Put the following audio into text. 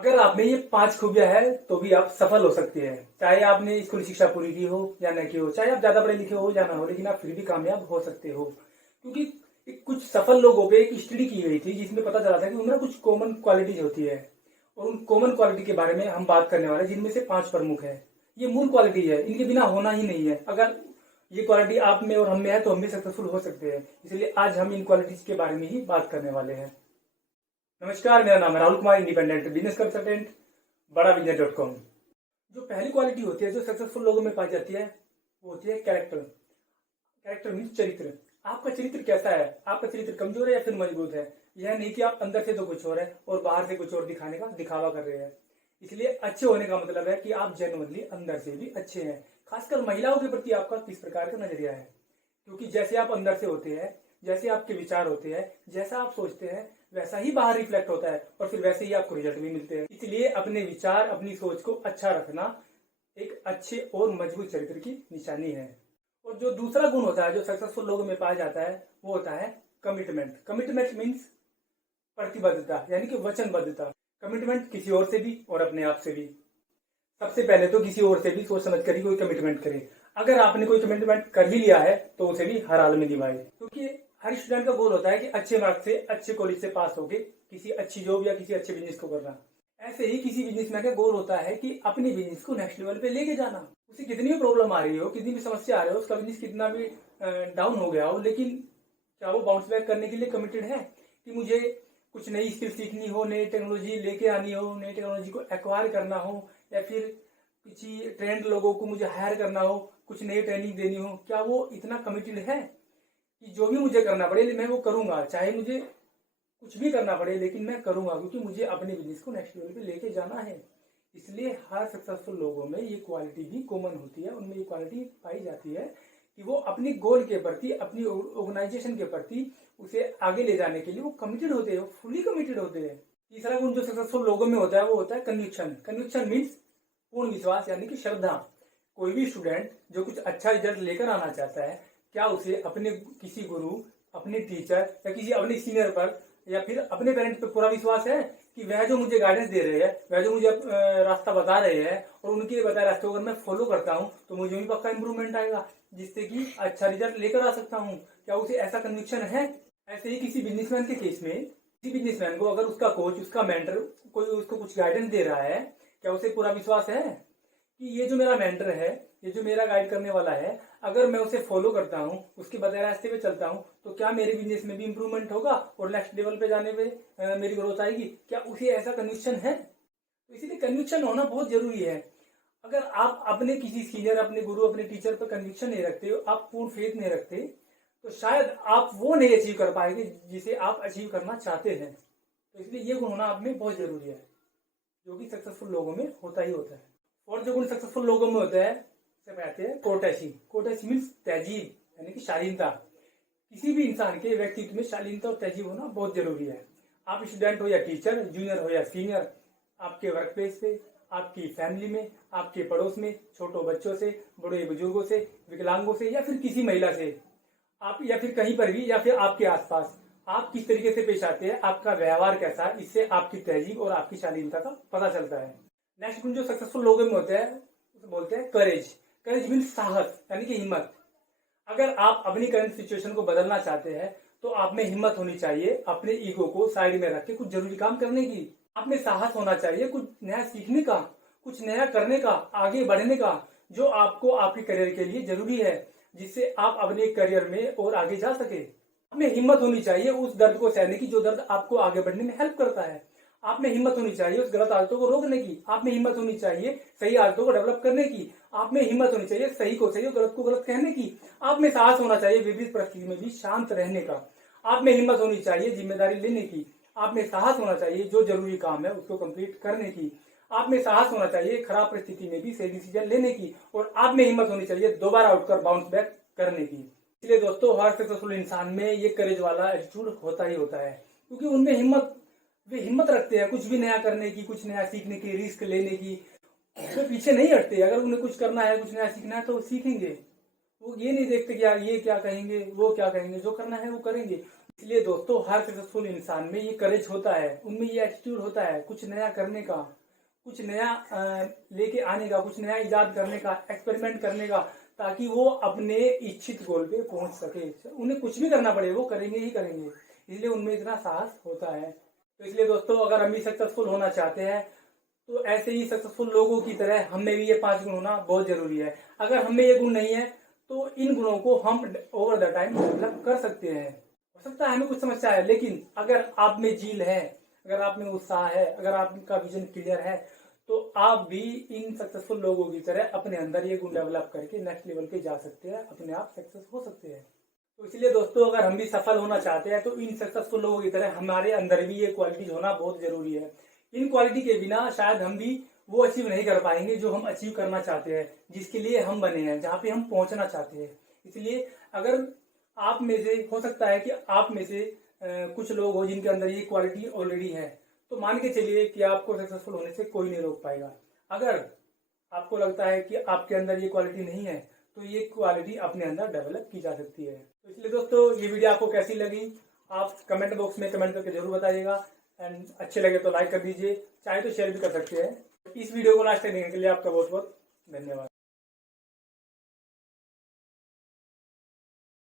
अगर आप में ये 5 खूबियां है तो भी आप सफल हो सकते हैं। चाहे आपने स्कूल शिक्षा पूरी की हो या न की हो, चाहे आप ज्यादा पढ़े लिखे हो या ना हो, लेकिन आप फिर भी कामयाब हो सकते हो। क्योंकि कुछ सफल लोगों पे एक स्टडी की गई थी जिसमें पता चला था कि उनमें कुछ कॉमन क्वालिटीज होती है। और उन कॉमन क्वालिटी के बारे में हम बात करने वाले हैं, जिनमें से 5 प्रमुख है। ये मूल क्वालिटी है, इनके बिना होना ही नहीं है। अगर ये क्वालिटी आप में और हम में है तो हम भी सक्सेसफुल हो सकते हैं। इसलिए आज हम इन क्वालिटीज के बारे में ही बात करने वाले हैं। नमस्कार, मेरा नाम है Rahul Kumar, independent business consultant, बड़ा बिजनेस.com। जो पहली क्वालिटी होती है जो सक्सेसफुल लोगों में पाई जाती है वो होती है कैरेक्टर। कैरेक्टर मीन्स चरित्र। आपका चरित्र कैसा है? आपका चरित्र कमजोर है या फिर मजबूत है? यह नहीं कि आप अंदर से तो कुछ और है और बाहर से कुछ और दिखाने का दिखावा कर रहे हैं। इसलिए अच्छे होने का मतलब है कि आप जेन्युइनली अंदर से भी अच्छे हैं। खासकर महिलाओं के प्रति आपका किस प्रकार का नजरिया है, क्योंकि जैसे आप अंदर से होते हैं, जैसे आपके विचार होते हैं, जैसा आप सोचते हैं, वैसा ही बाहर रिफ्लेक्ट होता है और फिर वैसे ही आपको रिजल्ट भी मिलते हैं। इसलिए अपने विचार, अपनी सोच को अच्छा रखना एक अच्छे और मजबूत चरित्र की निशानी है। और जो दूसरा गुण होता है जो सक्सेसफुल लोगों में पाया जाता है वो होता है कमिटमेंट। कमिटमेंट मीन्स प्रतिबद्धता, यानी कि वचनबद्धता। कमिटमेंट किसी और से भी और अपने आप से भी। सबसे पहले तो किसी और से भी सोच समझ कर ही कोई कमिटमेंट करे। अगर आपने कोई कमिटमेंट कर ही लिया है तो उसे भी हर हाल में निभाए, क्योंकि हर स्टूडेंट का गोल होता है कि अच्छे मार्क्स से, अच्छे कॉलेज से पास होके किसी अच्छी जॉब या किसी अच्छे बिजनेस को करना। ऐसे ही किसी बिजनेसमैन का गोल होता है कि अपने बिजनेस को नेक्स्ट लेवल पे लेके जाना। उसे कितनी भी प्रॉब्लम आ रही हो, कितनी भी समस्या आ रही हो, उसका बिजनेस कितना भी डाउन हो गया हो, लेकिन क्या वो बाउंस बैक करने के लिए कमिटेड है कि मुझे कुछ नई स्किल सीखनी हो, नई टेक्नोलॉजी लेके आनी हो, नई टेक्नोलॉजी को एक्वायर करना हो, या फिर किसी ट्रेंड लोगों को मुझे हायर करना हो, कुछ नई ट्रेनिंग देनी हो? क्या वो इतना कमिटेड है कि जो भी मुझे करना पड़े मैं वो करूंगा, चाहे मुझे कुछ भी करना पड़े लेकिन मैं करूंगा, क्योंकि मुझे अपने बिजनेस को नेक्स्ट लेवल पे लेके जाना है। इसलिए हर सक्सेसफुल लोगों में ये क्वालिटी भी कॉमन होती है। उनमें ये क्वालिटी पाई जाती है कि वो अपनी गोल के प्रति, अपनी ऑर्गेनाइजेशन के प्रति उसे आगे ले जाने के लिए वो कमिटेड होते हैं, फुली कमिटेड होते हैं। तीसरा गुण जो सक्सेसफुल लोगों में होता है वो होता है कन्विक्शन। कन्विक्शन मीन्स पूर्ण विश्वास, यानी कि श्रद्धा। कोई भी स्टूडेंट जो कुछ अच्छा रिजल्ट लेकर आना चाहता है, क्या उसे अपने किसी गुरु, अपने टीचर या किसी अपने सीनियर पर या फिर अपने पेरेंट्स पर पूरा विश्वास है कि वह जो मुझे गाइडेंस दे रहे हैं, वह जो मुझे रास्ता बता रहे हैं और उनके बताए रास्ते को अगर मैं फॉलो करता हूँ तो मुझे भी पक्का इंप्रूवमेंट आएगा, जिससे कि अच्छा रिजल्ट लेकर आ सकता हूँ? क्या उसे ऐसा कन्विक्शन है? ऐसे ही किसी बिजनेसमैन के केस में, किसी बिजनेसमैन को अगर उसका कोच, उसका मेंटर कोई उसको कुछ गाइडेंस दे रहा है, क्या उसे पूरा विश्वास है कि ये जो मेरा मेंटर है, ये जो मेरा गाइड करने वाला है, अगर मैं उसे फॉलो करता हूँ, उसके बताए रास्ते पे चलता हूँ, तो क्या मेरे बिजनेस में भी इंप्रूवमेंट होगा और नेक्स्ट लेवल पे जाने पे मेरी ग्रोथ आएगी? क्या उसे ऐसा कन्विक्शन है? तो इसीलिए कन्विक्शन होना बहुत जरूरी है। अगर आप अपने किसी सीनियर, अपने गुरु, अपने टीचर पर कन्विक्शन नहीं रखते, आप पूर्ण फेथ नहीं रखते, तो शायद आप वो नहीं अचीव कर पाएंगे जिसे आप अचीव करना चाहते हैं। तो इसलिए ये गुण होना आप में बहुत जरूरी है, जो कि सक्सेसफुल लोगों में होता ही होता है। और जो गुण सक्सेसफुल लोगों में होता है उसे कहते हैं कोर्टेसी। कोर्टेसी मीन्स तहजीब, यानी कि शालीनता। किसी भी इंसान के व्यक्तित्व में शालीनता और तहजीब होना बहुत जरूरी है। आप स्टूडेंट हो या टीचर, जूनियर हो या सीनियर, आपके वर्क प्लेस पे, आपकी फैमिली में, आपके पड़ोस में, छोटो बच्चों से, बड़े बुजुर्गों से, विकलांगों से या फिर किसी महिला से, आप या फिर कहीं पर भी, या फिर आपके आसपास आप किस तरीके से पेश आते हैं, आपका व्यवहार कैसा है, इससे आपकी तहजीब और आपकी शालीनता का पता चलता है। नेक्स्ट गुण जो सक्सेसफुल लोगों में होता है उसे बोलते हैं करेज। करेज मीन्स साहस, यानी कि हिम्मत। अगर आप अपनी करंट सिचुएशन को बदलना चाहते हैं तो आप में हिम्मत होनी चाहिए अपने ईगो को साइड में रख के कुछ जरूरी काम करने की। आप में साहस होना चाहिए कुछ नया सीखने का, कुछ नया करने का, आगे बढ़ने का, जो आपको आपके करियर के लिए जरूरी है, जिससे आप अपने करियर में और आगे जा सके। आप में हिम्मत होनी चाहिए उस दर्द को सहने की जो दर्द आपको आगे बढ़ने में हेल्प करता है। आप में हिम्मत होनी चाहिए उस गलत आदतों को रोकने की। आप में हिम्मत होनी चाहिए सही आदतों को डेवलप करने की। आप में हिम्मत होनी चाहिए सही को सही और गलत को गलत कहने की। आप में साहस होना चाहिए विपरीत परिस्थिति में भी शांत रहने का। आप में हिम्मत होनी चाहिए जिम्मेदारी लेने की। आप में साहस होना चाहिए जो जरूरी काम है उसको कंप्लीट करने की। आप में साहस होना चाहिए खराब परिस्थिति में भी सही डिसीजन लेने की। और आप में हिम्मत होनी चाहिए दोबारा उठकर बाउंस बैक करने की। इसलिए दोस्तों, हर सक्सेसफुल इंसान में ये करेज वाला एटीट्यूड होता ही होता है, क्योंकि उनमें वे हिम्मत रखते हैं कुछ भी नया करने की, कुछ नया सीखने की, रिस्क लेने की। वे पीछे नहीं हटते। अगर उन्हें कुछ करना है, कुछ नया सीखना है तो वो सीखेंगे। वो ये नहीं देखते कि यार ये क्या कहेंगे, वो क्या कहेंगे, जो करना है वो करेंगे। इसलिए दोस्तों हर सक्सेसफुल इंसान में ये करेज होता है, उनमें ये एटीट्यूड होता है कुछ नया करने का, कुछ नया लेके आने का, कुछ नया इजाद करने का, एक्सपेरिमेंट करने का, ताकि वो अपने इच्छित गोल पे पहुंच सके। उन्हें कुछ भी करना पड़े वो करेंगे ही करेंगे, इसलिए उनमें इतना साहस होता है। तो इसलिए दोस्तों अगर हम भी सक्सेसफुल होना चाहते हैं तो ऐसे ही सक्सेसफुल लोगों की तरह हमें भी ये 5 गुण होना बहुत जरूरी है। अगर हमें ये गुण नहीं है तो इन गुणों को हम ओवर द टाइम डेवलप कर सकते हैं। हो सकता है हमें कुछ समस्या है, लेकिन अगर आप में जील है, अगर आप में उत्साह है, अगर आपका विजन क्लियर है, तो आप भी इन सक्सेसफुल लोगों की तरह अपने अंदर ये गुण डेवलप करके नेक्स्ट लेवल पे जा सकते हैं, अपने आप सक्सेस हो सकते हैं। तो इसलिए दोस्तों अगर हम भी सफल होना चाहते हैं तो इन सक्सेसफुल लोगों की तरह हमारे अंदर भी ये क्वालिटीज होना बहुत जरूरी है। इन क्वालिटी के बिना शायद हम भी वो अचीव नहीं कर पाएंगे जो हम अचीव करना चाहते हैं, जिसके लिए हम बने हैं, जहाँ पे हम पहुंचना चाहते हैं। इसलिए अगर आप में से हो सकता है कि आप में से कुछ लोग हो जिनके अंदर ये क्वालिटी ऑलरेडी है, तो मान के चलिए कि आपको सक्सेसफुल होने से कोई नहीं रोक पाएगा। अगर आपको लगता है कि आपके अंदर ये क्वालिटी नहीं है तो ये क्वालिटी अपने अंदर डेवलप की जा सकती है। तो इसलिए दोस्तों ये वीडियो आपको कैसी लगी आप कमेंट बॉक्स में कमेंट करके जरूर बताइएगा। एंड अच्छे लगे तो लाइक कर दीजिए, चाहे तो शेयर भी कर सकते हैं। इस वीडियो को लास्ट तक देखने के लिए आपका बहुत बहुत धन्यवाद।